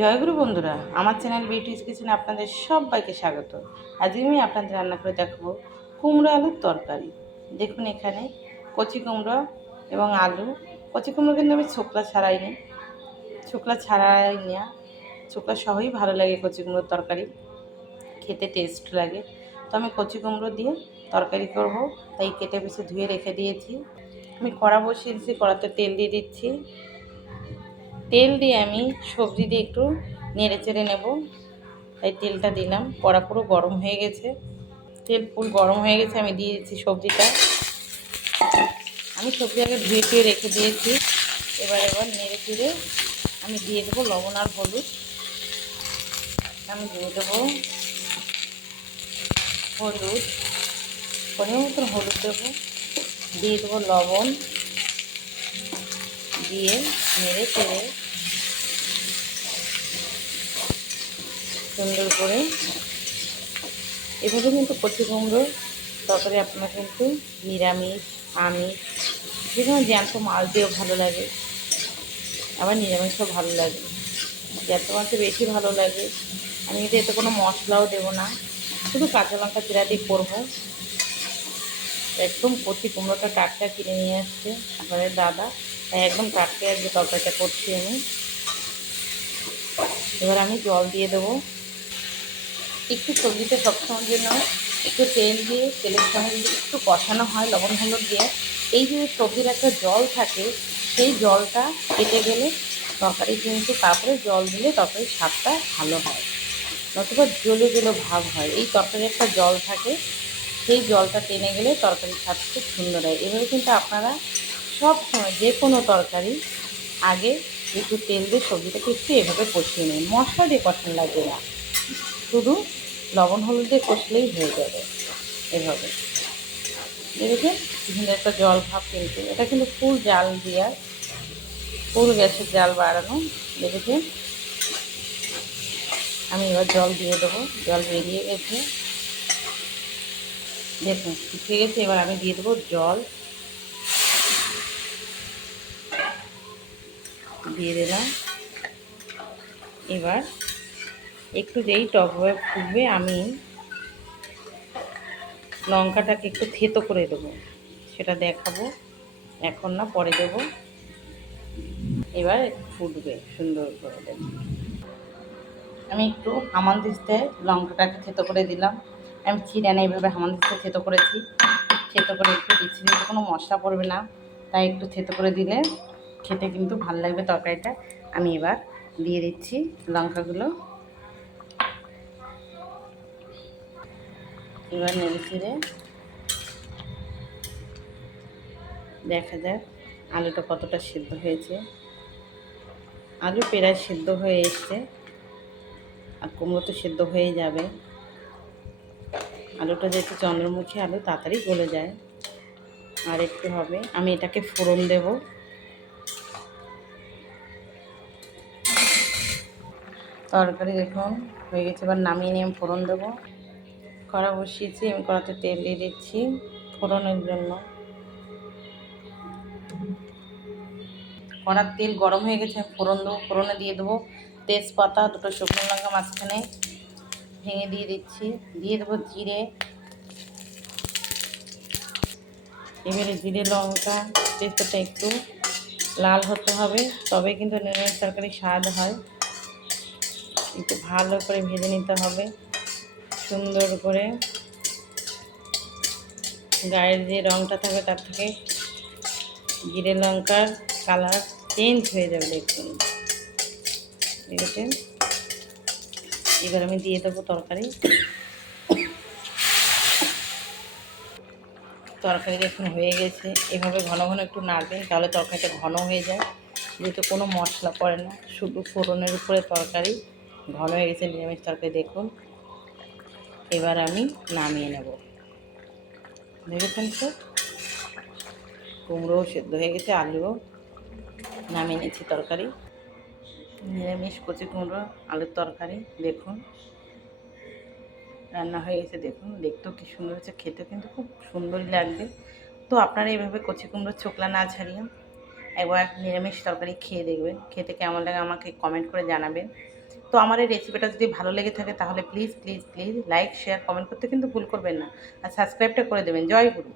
জয়গুরু বন্ধুরা, আমার channel beauties কিচেনে আপনাদের সবাইকে স্বাগত। আজকে আমি আপনাদের রান্না করে দেখাবো কুমড়ো আলুর তরকারি। দেখুন এখানে কচি কুমড়ো এবং আলু। কচি কুমড়ো কিন্তু আমি ছোকলা ছাড়াই নি। ছোকলা ছাড়াই নেওয়া ছোকলা সহই ভালো লাগে কচি কুমড়োর তরকারি। খেতে টেস্ট লাগে। তো আমি কচি কুমড়ো দিয়ে তরকারি করব। তাই কেটে পিছে ধুয়ে রেখে দিয়েছি। আমি কড়া বসিয়ে কড়াতে তেল দিয়ে দিচ্ছি। তেল দিয়ে আমি সবজি দিয়ে একটু নেড়ে চেড়ে নেব। তাই তেলটা দিলাম। কড়া পুরো গরম হয়ে গেছে। তেল পুরো গরম হয়ে গেছে, আমি দিয়ে দিচ্ছি সবজিটা। আমি সবজি আগে ধুয়ে টুয়ে রেখে দিয়েছি। এবার এবার নেড়ে চেড়ে আমি দিয়ে দেবো লবণ আর হলুদ। আমি দিয়ে দেবো হলুদ। পরিমাণ মতন হলুদ দেবো। দিয়ে দেবো লবণ। দিয়ে নেড়ে চেড়ে সুন্দর করে। এভাবে কিন্তু কচি কুমড়ো তরকারি আপনার কিন্তু নিরামিষ, আমিষ, যে কোনো জ্যান্ত মাছ দিয়েও ভালো লাগে। আবার নিরামিষও ভালো লাগে। জ্যান্ত মাছে বেশি ভালো লাগে। আমি কিন্তু এতে কোনো মশলাও দেবো না। শুধু কাঁচা লঙ্কা চিরা দিয়ে করব। একদম কচি কুমড়োটা টাটকা কিনে নিয়ে আসছে আপনাদের দাদা। তাই একদম টাটকা আজকে তরকারিটা করছি আমি। এবার আমি জল দিয়ে দেবো। একটু সবজিটা সবসময়ের জন্য একটু তেল দিয়ে, তেলের সঙ্গে যদি একটু কষানো হয়, লবণ হলুদ দিয়ে, এই যে সবজির একটা জল থাকে, সেই জলটা কেটে গেলে তরকারি কিন্তু তারপরে জল দিলে তরকারির স্বাদটা ভালো হয়। নতুবা জলে জলে ভাব হয়। এই তরকারির একটা জল থাকে, সেই জলটা টেনে গেলে তরকারির স্বাদ খুব সুন্দর হয়। এভাবে কিন্তু আপনারা সব সময় যে কোনো তরকারি আগে একটু তেল দিয়ে সবজিটাকে একটু এভাবে কষিয়ে নিন। মশলা দিয়ে কষানো লাগবে না। শুধু লবণ, হলুদ দিয়ে কষলেই হয়ে যাবে এভাবে। দেখেছেন বিভিন্ন একটা জল ভাব কিন্তু, এটা কিন্তু ফুল জাল দেওয়া ফুল গ্যাসের জাল বাড়ানো। দেখেছেন আমি এবার জল দিয়ে দেবো, জল বেরিয়ে গেছে। দেখুন শুকিয়ে গেছে এবার আমি দিয়ে দেবো জল। দিয়ে দিলাম। এবার একটু যেই টক হয়ে ফুটবে আমি লঙ্কাটাকে একটু থেতো করে দেবো। সেটা দেখাবো। এখন না, পরে দেবো। এবার ফুটবে সুন্দর করে দেবো আমি একটু হামান দিস্তে লঙ্কাটাকে থেতো করে দিলাম। আমি চিরানে এইভাবে হামান দিস্তে থেতো করেছি। থেতো করে একটু দিচ্ছি দিতে কোনো মশলা পড়বে না। তাই একটু থেতো করে দিলে খেতে কিন্তু ভালো লাগবে তরকারিটা। আমি এবার দিয়ে দিচ্ছি লঙ্কাগুলো। এবার নেড়ে ছেড়ে দেখা যাক আলুটা কতটা সিদ্ধ হয়েছে। আলু প্রায় সিদ্ধ হয়ে এসছে আর কুমড়ো তো সিদ্ধ হয়ে যাবে। আলুটা যেহেতু চন্দ্রমুখী আলু, তাড়াতাড়ি গলে যায়। আর একটু হবে, আমি এটাকে ফোড়ন দেব। তরকারি দেখুন, হয়ে গেছে, এবার নামিয়ে নিয়ে ফোড়ন দেবো। কড়া বসিয়েছি, আমি কড়াতে তেল দিয়ে দিচ্ছি ফোড়নের জন্য। কড়ার তেল গরম হয়ে গেছে, আমি ফোড়ন দেবো, ফোড়নে দিয়ে দেবো তেজপাতা, দুটো শুকনো লঙ্কা মাঝখানে ভেঙে দিয়ে দিচ্ছি, দিয়ে দেবো জিরে। এবারে জিরে, লঙ্কা, তেজপাতা একটু লাল হতে হবে, তবে কিন্তু নিরামিষ তরকারি স্বাদ হয়। একটু ভালো করে ভেজে নিতে হবে। সুন্দর করে গায়ের যে রঙটা থাকে তার থেকে জিরে লঙ্কার কালার চেঞ্জ হয়ে যাবে দেখুন। দেখেছেন? এবার আমি দিয়ে দেবো তরকারি। তরকারি দেখুন হয়ে গেছে। এভাবে ঘন ঘন একটু নাড়বেন, তাহলে তরকারিটা ঘন হয়ে যায়। যেহেতু কোনো মশলা পড়ে না, শুধু ফোড়নের উপরে তরকারি ঘন হয়ে গেছে, নিরামিষ তরকারি দেখুন। এবার আমি নামিয়ে নেব। দেখেছেন তো? কুমড়োও সেদ্ধ হয়ে গেছে, আলুও নামিয়ে নিচ্ছি তরকারি। নিরামিষ কচি কুমড়ো, আলুর তরকারি, দেখুন। রান্না হয়ে গেছে, দেখুন। দেখতেও কি সুন্দর হচ্ছে খেতে কিন্তু খুব সুন্দরই লাগবে। তো আপনারা এইভাবে কচি কুমড়োর ছোকলা না ছাড়িয়ে একবার নিরামিষ তরকারি খেয়ে দেখবেন। খেতে কেমন লাগে আমাকে কমেন্ট করে জানাবেন। তো আমার এই রেসিপিটা যদি ভালো লেগে থাকে তাহলে please please please like share comment করতে কিন্তু ভুল করবেন না। আর সাবস্ক্রাইবটা করে দেবেন। জয় গুরু।